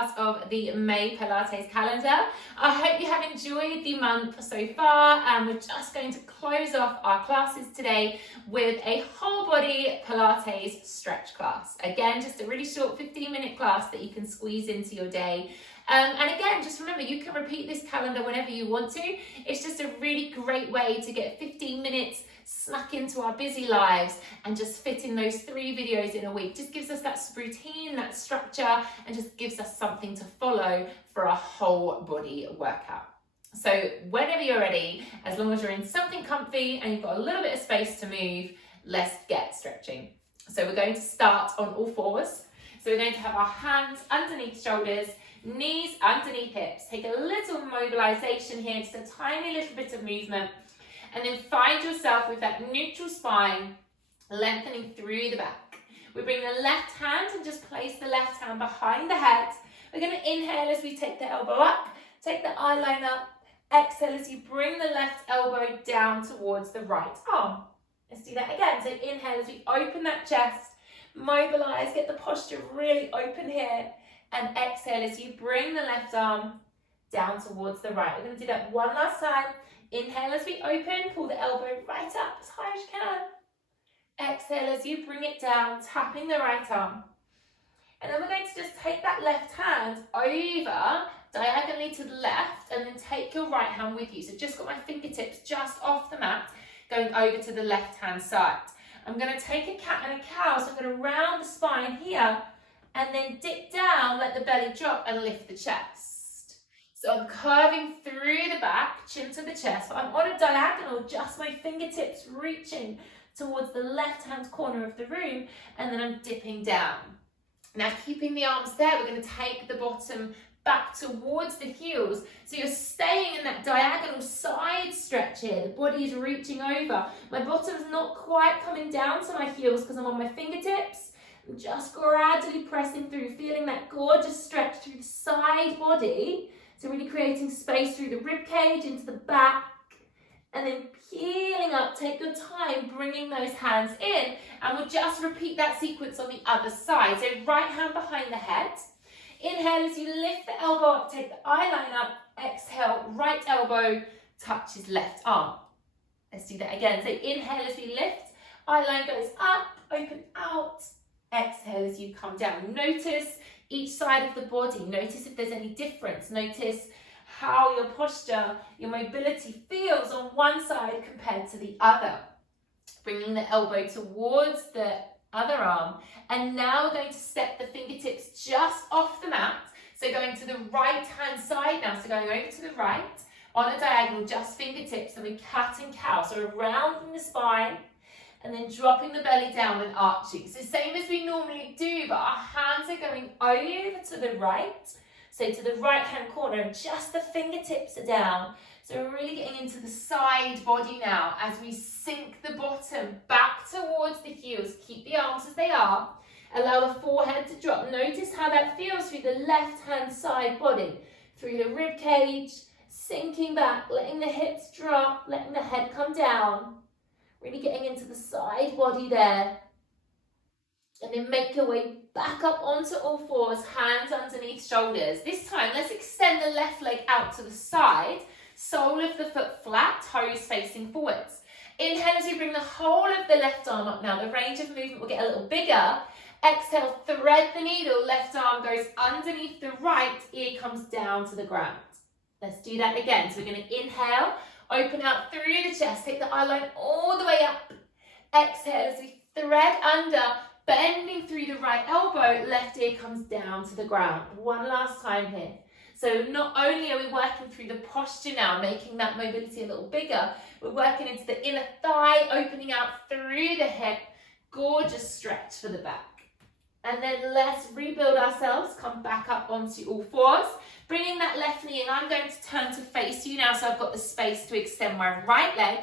class of the May Pilates calendar. I hope you have enjoyed the month so far, and we're just going to close off our classes today with a whole body Pilates stretch class. Again, just a really short 15-minute class that you can squeeze into your day. And again, just remember, you can repeat this calendar whenever you want to. It's just a really great way to get 15 minutes snuck into our busy lives and just fit in those 3 videos in a week. Just gives us that routine, that structure, and just gives us something to follow for a whole body workout. So whenever you're ready, as long as you're in something comfy and you've got a little bit of space to move, let's get stretching. So we're going to start on all fours. So we're going to have our hands underneath shoulders, knees underneath hips. Take a little mobilization here, just a tiny little bit of movement. And then find yourself with that neutral spine, lengthening through the back. We bring the left hand and just place the left hand behind the head. We're going to inhale as we take the elbow up, take the eye line up. Exhale as you bring the left elbow down towards the right arm. Let's do that again. So inhale as we open that chest, mobilize, get the posture really open here. And exhale as you bring the left arm down towards the right. We're going to do that one last time. Inhale as we open, pull the elbow right up as high as you can. Exhale as you bring it down, tapping the right arm. And then we're going to just take that left hand over diagonally to the left and then take your right hand with you. So just got my fingertips just off the mat, going over to the left hand side. I'm going to take a cat and a cow, so I'm going to round the spine here and then dip down, let the belly drop and lift the chest. So I'm curving through the back, chin to the chest, but I'm on a diagonal, just my fingertips reaching towards the left-hand corner of the room, and then I'm dipping down. Now, keeping the arms there, we're going to take the bottom back towards the heels. So you're staying in that diagonal side stretch here. The body is reaching over. My bottom's not quite coming down to my heels because I'm on my fingertips. I'm just gradually pressing through, feeling that gorgeous stretch through the side body. So really creating space through the rib cage into the back, and then peeling up. Take your time, bringing those hands in, and we'll just repeat that sequence on the other side. So right hand behind the head. Inhale as you lift the elbow up, take the eye line up. Exhale, right elbow touches left arm. Let's do that again. So inhale as we lift, eye line goes up, open out. Exhale as you come down. Notice each side of the body. Notice if there's any difference. Notice how your posture, your mobility feels on one side compared to the other. Bringing the elbow towards the other arm. And now we're going to step the fingertips just off the mat. So going to the right hand side now. So going over to the right on a diagonal, just fingertips, and we cat and cow. So rounding the spine and then dropping the belly down and arching. So same as we normally do, but our hands are going over to the right. So to the right hand corner, and just the fingertips are down. So we're really getting into the side body now as we sink the bottom back towards the heels. Keep the arms as they are. Allow the forehead to drop. Notice how that feels through the left hand side body, through the rib cage, sinking back, letting the hips drop, letting the head come down. Really getting into the side body there. And then make your way back up onto all fours, hands underneath shoulders. This time, let's extend the left leg out to the side, sole of the foot flat, toes facing forwards. Inhale as you bring the whole of the left arm up now. The range of movement will get a little bigger. Exhale, thread the needle, left arm goes underneath the right, ear comes down to the ground. Let's do that again. So we're going to inhale, open out through the chest, take the eye line all the way up. Exhale as we thread under, bending through the right elbow, left ear comes down to the ground. One last time here. So not only are we working through the posture now, making that mobility a little bigger, we're working into the inner thigh, opening out through the hip. Gorgeous stretch for the back. And then let's rebuild ourselves, come back up onto all fours, bringing that left knee in. I'm going to turn to face you now, so I've got the space to extend my right leg.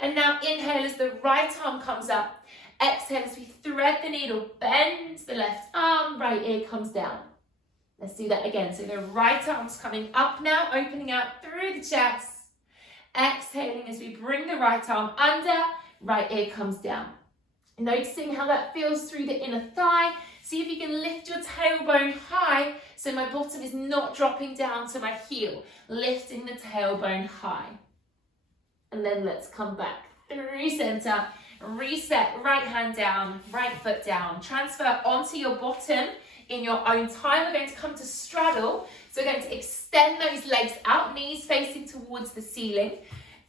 And now inhale as the right arm comes up. Exhale as we thread the needle, bend the left arm, right ear comes down. Let's do that again. So the right arm's coming up now, opening out through the chest. Exhaling as we bring the right arm under, right ear comes down. Noticing how that feels through the inner thigh, See if you can lift your tailbone high so my bottom is not dropping down to my heel. Lifting the tailbone high. And then let's come back through center. Reset, right hand down, right foot down. Transfer onto your bottom in your own time. We're going to come to straddle. So we're going to extend those legs out, knees facing towards the ceiling.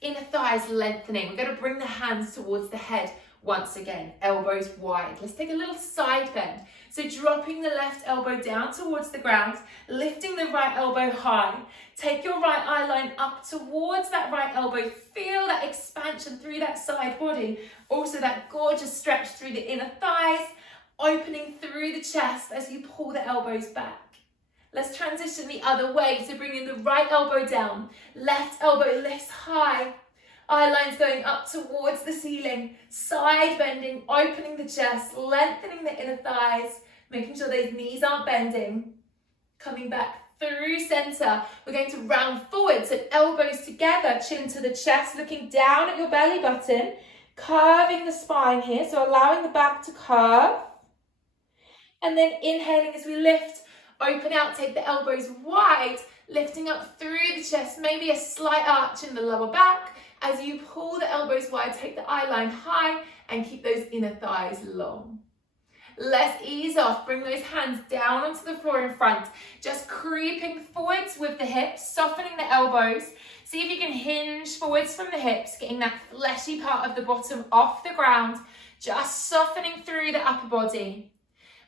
Inner thighs lengthening. We're going to bring the hands towards the head once again. Elbows wide. Let's take a little side bend. So dropping the left elbow down towards the ground, lifting the right elbow high. Take your right eye line up towards that right elbow. Feel that expansion through that side body. Also that gorgeous stretch through the inner thighs, opening through the chest as you pull the elbows back. Let's transition the other way. So bringing the right elbow down, left elbow lifts high. Eye lines going up towards the ceiling, side bending, opening the chest, lengthening the inner thighs, making sure those knees aren't bending. Coming back through center, we're going to round forward, so elbows together, chin to the chest, looking down at your belly button, curving the spine here, so allowing the back to curve. And then inhaling as we lift, open out, take the elbows wide, lifting up through the chest, maybe a slight arch in the lower back. As you pull the elbows wide, take the eye line high and keep those inner thighs long. Let's ease off, bring those hands down onto the floor in front, just creeping forwards with the hips, softening the elbows. See if you can hinge forwards from the hips, getting that fleshy part of the bottom off the ground, just softening through the upper body.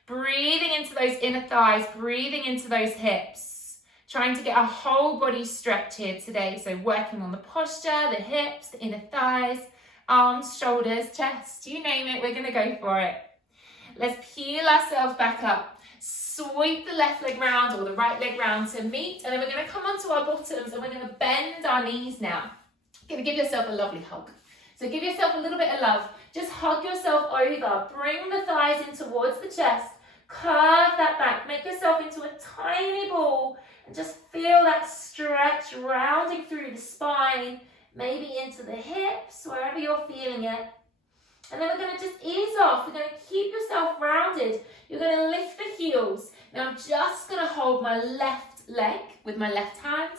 Breathing into those inner thighs, breathing into those hips. Trying to get our whole body stretch here today. So working on the posture, the hips, the inner thighs, arms, shoulders, chest, you name it, we're going to go for it. Let's peel ourselves back up. Sweep the left leg round or the right leg round to meet. And then we're going to come onto our bottoms and we're going to bend our knees now. You're going to give yourself a lovely hug. So give yourself a little bit of love. Just hug yourself over. Bring the thighs in towards the chest. Curve that back. Make yourself into a tiny ball. And just feel that stretch rounding through the spine, maybe into the hips, wherever you're feeling it. And then we're going to just ease off. We're going to keep yourself rounded. You're going to lift the heels. Now I'm just going to hold my left leg with my left hand.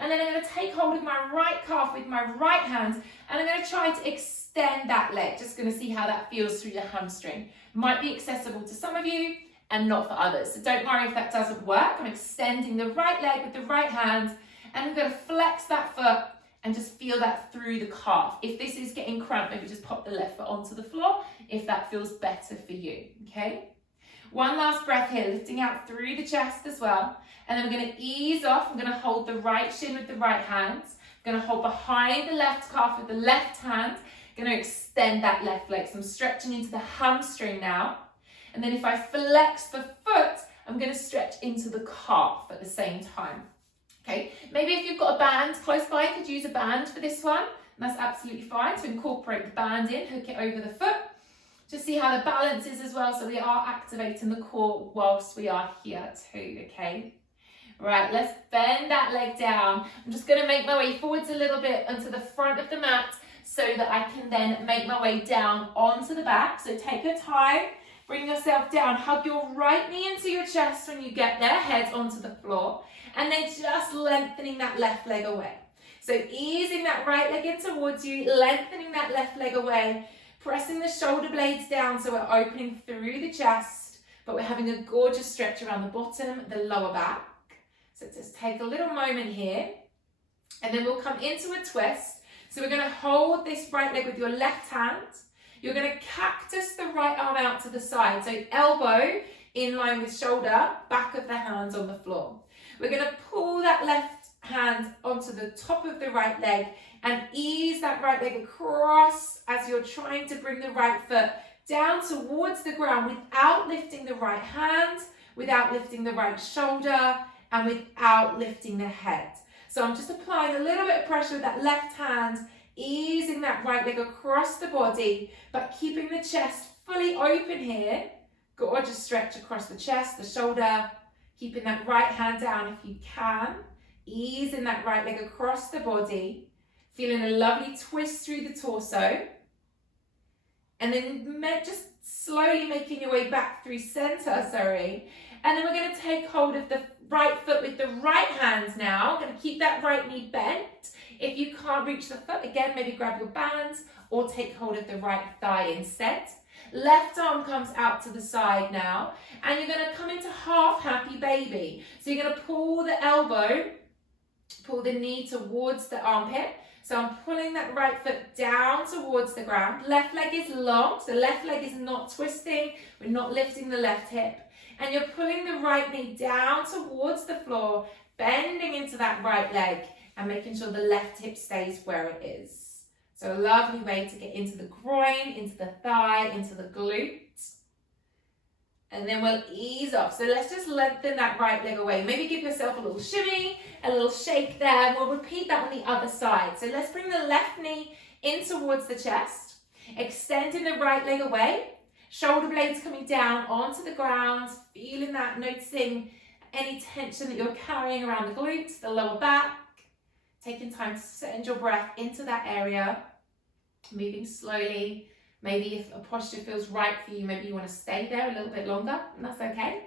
And then I'm going to take hold of my right calf with my right hand. And I'm going to try to extend that leg. Just going to see how that feels through your hamstring. Might be accessible to some of you and not for others. So don't worry if that doesn't work. I'm extending the right leg with the right hand. And I'm going to flex that foot and just feel that through the calf. If this is getting cramped, maybe just pop the left foot onto the floor if that feels better for you, okay? One last breath here, lifting out through the chest as well. And then we're going to ease off. I'm going to hold the right shin with the right hand. I'm going to hold behind the left calf with the left hand. I'm going to extend that left leg. So I'm stretching into the hamstring now. And then if I flex the foot, I'm going to stretch into the calf at the same time. Okay, maybe if you've got a band close by, you could use a band for this one. And that's absolutely fine. So incorporate the band in, hook it over the foot. Just see how the balance is as well. So we are activating the core whilst we are here too, okay? Right, let's bend that leg down. I'm just going to make my way forwards a little bit onto the front of the mat so that I can then make my way down onto the back. So take your time. Bring yourself down, hug your right knee into your chest when you get there, head onto the floor, and then just lengthening that left leg away. So easing that right leg in towards you, lengthening that left leg away, pressing the shoulder blades down so we're opening through the chest, but we're having a gorgeous stretch around the bottom, the lower back. So just take a little moment here, and then we'll come into a twist. So we're going to hold this right leg with your left hand. You're going to cactus the right arm out to the side. So elbow in line with shoulder, back of the hands on the floor. We're going to pull that left hand onto the top of the right leg and ease that right leg across as you're trying to bring the right foot down towards the ground without lifting the right hand, without lifting the right shoulder, and without lifting the head. So I'm just applying a little bit of pressure with that left hand, easing that right leg across the body, but keeping the chest fully open here. Gorgeous stretch across the chest, the shoulder, keeping that right hand down if you can. Easing that right leg across the body, feeling a lovely twist through the torso. And then just slowly making your way back through center, sorry. And then we're going to take hold of the right foot with the right hand now. Going to keep that right knee bent. If you can't reach the foot, again, maybe grab your bands or take hold of the right thigh instead. Left arm comes out to the side now, and you're going to come into half happy baby. So you're going to pull the elbow, pull the knee towards the armpit. So I'm pulling that right foot down towards the ground. Left leg is long, so left leg is not twisting. We're not lifting the left hip. And you're pulling the right knee down towards the floor, bending into that right leg and making sure the left hip stays where it is. So a lovely way to get into the groin, into the thigh, into the glute. And then we'll ease off. So let's just lengthen that right leg away. Maybe give yourself a little shimmy, a little shake there. We'll repeat that on the other side. So let's bring the left knee in towards the chest, extending the right leg away. Shoulder blades coming down onto the ground, feeling that, noticing any tension that you're carrying around the glutes, the lower back. Taking time to send your breath into that area, moving slowly. Maybe if a posture feels right for you, maybe you want to stay there a little bit longer, and that's okay.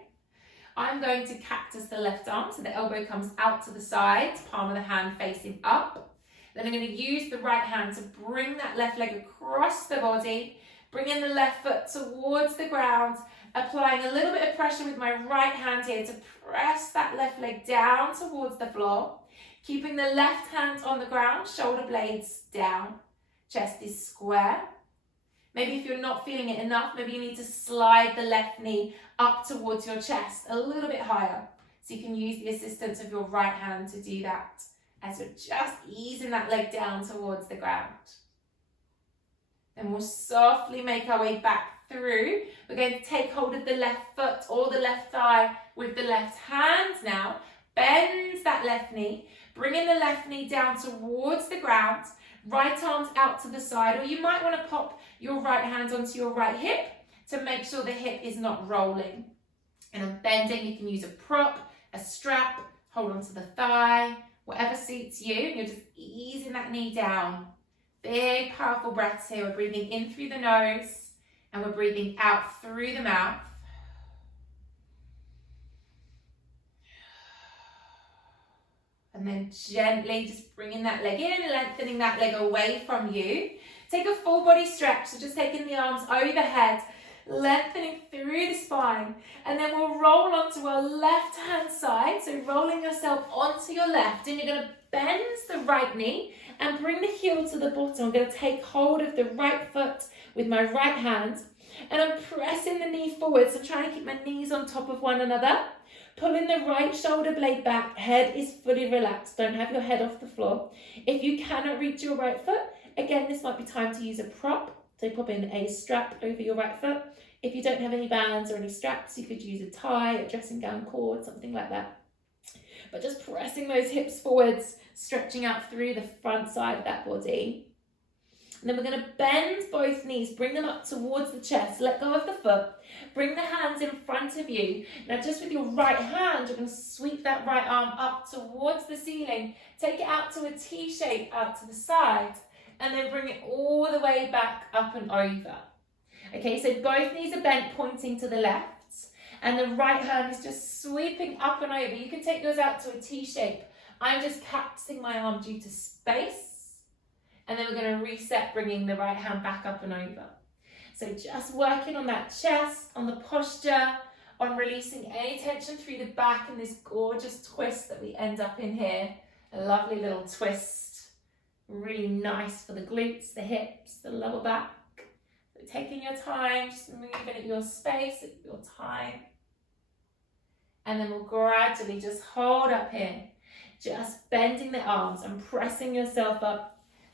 I'm going to cactus the left arm, so the elbow comes out to the side, palm of the hand facing up. Then I'm going to use the right hand to bring that left leg across the body, bringing the left foot towards the ground, applying a little bit of pressure with my right hand here to press that left leg down towards the floor. Keeping the left hand on the ground, shoulder blades down, chest is square. Maybe if you're not feeling it enough, maybe you need to slide the left knee up towards your chest a little bit higher. So you can use the assistance of your right hand to do that as we're just easing that leg down towards the ground. Then we'll softly make our way back through. We're going to take hold of the left foot or the left thigh with the left hand now. Bend that left knee. Bringing the left knee down towards the ground, right arms out to the side, or you might want to pop your right hand onto your right hip to make sure the hip is not rolling. And I'm bending, you can use a prop, a strap, hold onto the thigh, whatever suits you, and you're just easing that knee down. Big, powerful breaths here. We're breathing in through the nose, and we're breathing out through the mouth. And then gently just bringing that leg in, lengthening that leg away from you. Take a full body stretch, so just taking the arms overhead, lengthening through the spine. And then we'll roll onto our left hand side, so rolling yourself onto your left. And you're going to bend the right knee and bring the heel to the bottom. I'm going to take hold of the right foot with my right hand. And I'm pressing the knee forward, so trying to keep my knees on top of one another. Pulling the right shoulder blade back, head is fully relaxed. Don't have your head off the floor. If you cannot reach your right foot, again, this might be time to use a prop. So pop in a strap over your right foot. If you don't have any bands or any straps, you could use a tie, a dressing gown cord, something like that. But just pressing those hips forwards, stretching out through the front side of that body. And then we're going to bend both knees, bring them up towards the chest, let go of the foot, bring the hands in front of you. Now just with your right hand, you're going to sweep that right arm up towards the ceiling, take it out to a T shape out to the side, and then bring it all the way back up and over. Okay, so both knees are bent, pointing to the left, and the right hand is just sweeping up and over. You can take yours out to a T shape. I'm just capturing my arm due to space. And then we're going to reset, bringing the right hand back up and over. So just working on that chest, on the posture, on releasing any tension through the back and this gorgeous twist that we end up in here. A lovely little twist. Really nice for the glutes, the hips, the lower back. So taking your time, just moving at your space, at your time. And then we'll gradually just hold up here. Just bending the arms and pressing yourself up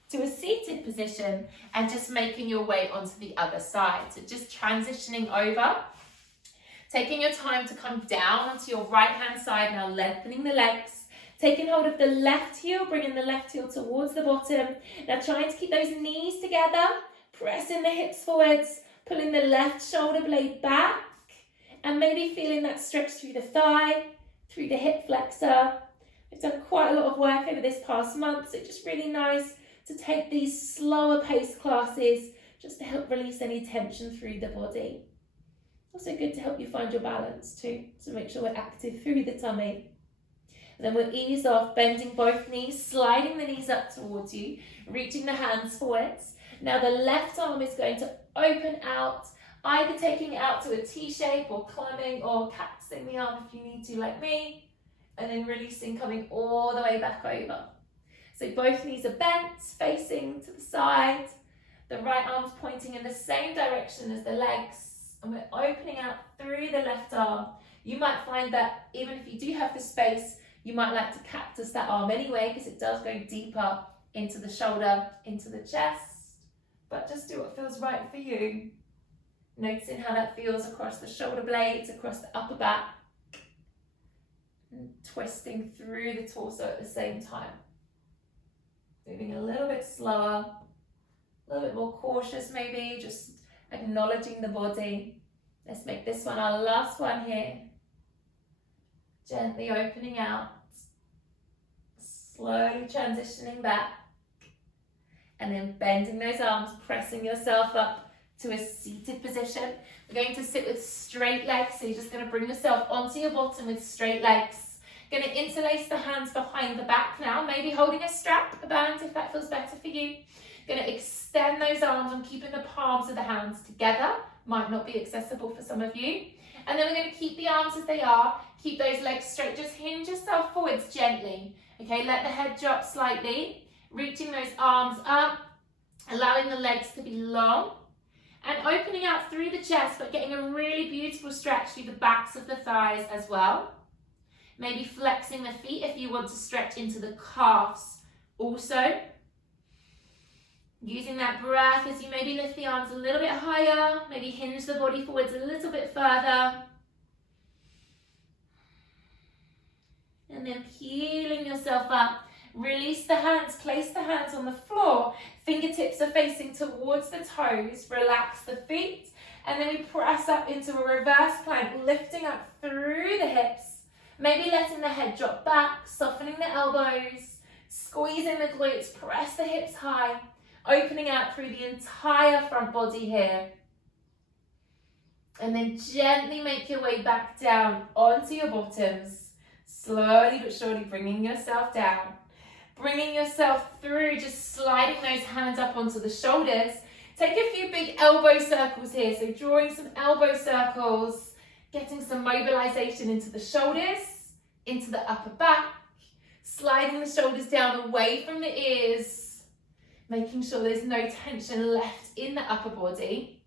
to a seated position and just making your way onto the other side. So just transitioning over, taking your time to come down onto your right hand side, now lengthening the legs, taking hold of the left heel, bringing the left heel towards the bottom. Now trying to keep those knees together, pressing the hips forwards, pulling the left shoulder blade back, and maybe feeling that stretch through the thigh, through the hip flexor. We've done quite a lot of work over this past month, so just really nice to take these slower paced classes just to help release any tension through the body. Also good to help you find your balance too, so make sure we're active through the tummy. And then we'll ease off, bending both knees, sliding the knees up towards you, reaching the hands forwards. Now the left arm is going to open out, either taking it out to a T shape or climbing or cactusing the arm if you need to, like me, and then releasing, coming all the way back over. So both knees are bent, facing to the side. The right arm's pointing in the same direction as the legs, and we're opening out through the left arm. You might find that even if you do have the space, you might like to cactus that arm anyway, because it does go deeper into the shoulder, into the chest. But just do what feels right for you. Noticing how that feels across the shoulder blades, across the upper back. And twisting through the torso at the same time. Moving a little bit slower, a little bit more cautious maybe, just acknowledging the body. Let's make this one our last one here. Gently opening out, slowly transitioning back, and then bending those arms, pressing yourself up to a seated position. We're going to sit with straight legs, so you're just going to bring yourself onto your bottom with straight legs. Going to interlace the hands behind the back now, maybe holding a strap, a band if that feels better for you. Going to extend those arms and keeping the palms of the hands together. Might not be accessible for some of you. And then we're going to keep the arms as they are, keep those legs straight, just hinge yourself forwards gently. Okay, let the head drop slightly, reaching those arms up, allowing the legs to be long, and opening out through the chest, but getting a really beautiful stretch through the backs of the thighs as well. Maybe flexing the feet if you want to stretch into the calves also. Using that breath as you maybe lift the arms a little bit higher, maybe hinge the body forwards a little bit further. And then peeling yourself up. Release the hands, place the hands on the floor. Fingertips are facing towards the toes. Relax the feet. And then we press up into a reverse plank, lifting up through the hips. Maybe letting the head drop back, softening the elbows, squeezing the glutes, press the hips high. Opening out through the entire front body here. And then gently make your way back down onto your bottoms. Slowly but surely bringing yourself down. Bringing yourself through, just sliding those hands up onto the shoulders. Take a few big elbow circles here. So drawing some elbow circles, getting some mobilization into the shoulders, into the upper back. Sliding the shoulders down away from the ears. Making sure there's no tension left in the upper body.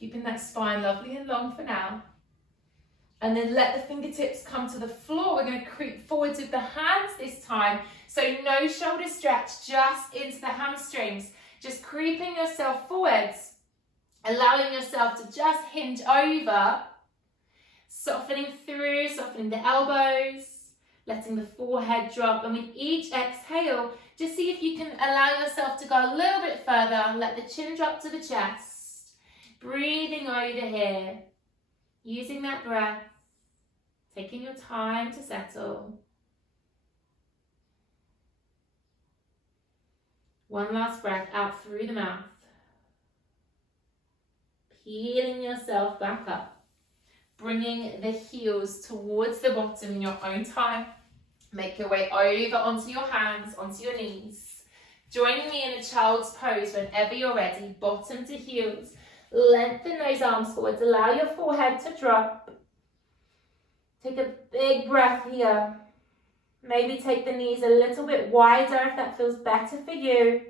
Keeping that spine lovely and long for now. And then let the fingertips come to the floor. We're going to creep forwards with the hands this time. So no shoulder stretch, just into the hamstrings. Just creeping yourself forwards. Allowing yourself to just hinge over. Softening through, softening the elbows. Letting the forehead drop. And with each exhale, just see if you can allow yourself to go a little bit further. Let the chin drop to the chest. Breathing over here. Using that breath. Taking your time to settle. One last breath out through the mouth. Peeling yourself back up. Bringing the heels towards the bottom in your own time. Make your way over onto your hands, onto your knees. Joining me in a child's pose whenever you're ready, bottom to heels. Lengthen those arms forwards, allow your forehead to drop. Take a big breath here. Maybe take the knees a little bit wider if that feels better for you.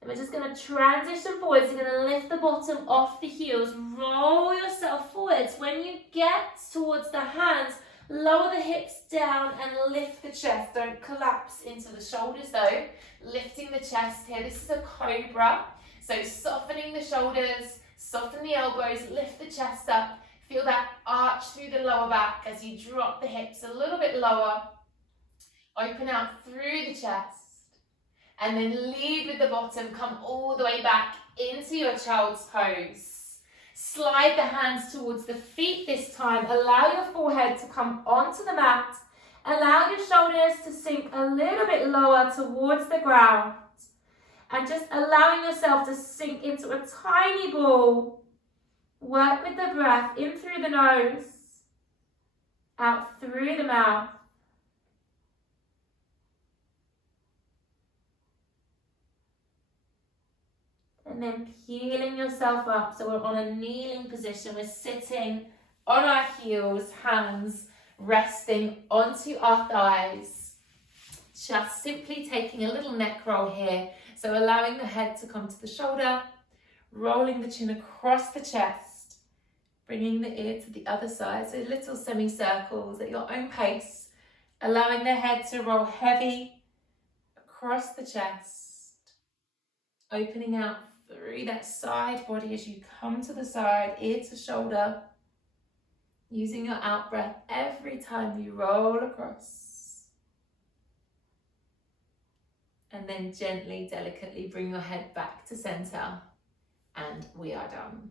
And we're just going to transition forwards. You're going to lift the bottom off the heels, roll yourself forwards. When you get towards the hands, lower the hips down and lift the chest. Don't collapse into the shoulders though. Lifting the chest here. This is a cobra. So softening the shoulders, soften the elbows, lift the chest up. Feel that arch through the lower back as you drop the hips a little bit lower. Open out through the chest. And then lead with the bottom. Come all the way back into your child's pose. Slide the hands towards the feet this time. Allow your forehead to come onto the mat. Allow your shoulders to sink a little bit lower towards the ground. and just allowing yourself to sink into a tiny ball. Work with the breath in through the nose, out through the mouth. And then peeling yourself up. So we're on a kneeling position. We're sitting on our heels, hands resting onto our thighs. Just simply taking a little neck roll here. So allowing the head to come to the shoulder, rolling the chin across the chest, bringing the ear to the other side. So little semicircles at your own pace, allowing the head to roll heavy across the chest, opening out through that side body as you come to the side, ear to shoulder, using your out breath every time you roll across. And then gently, delicately bring your head back to center, and we are done.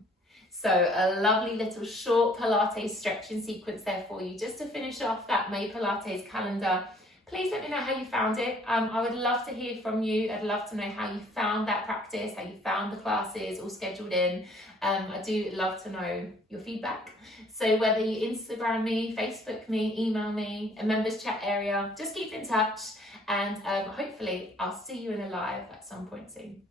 So a lovely little short Pilates stretching sequence there for you, just to finish off that May Pilates calendar. Please let me know how you found it. I would love to hear from you. I'd love to know how you found that practice, how you found the classes all scheduled in. I do love to know your feedback. So whether you Instagram me, Facebook me, email me, a members chat area, just keep in touch, and hopefully I'll see you in a live at some point soon.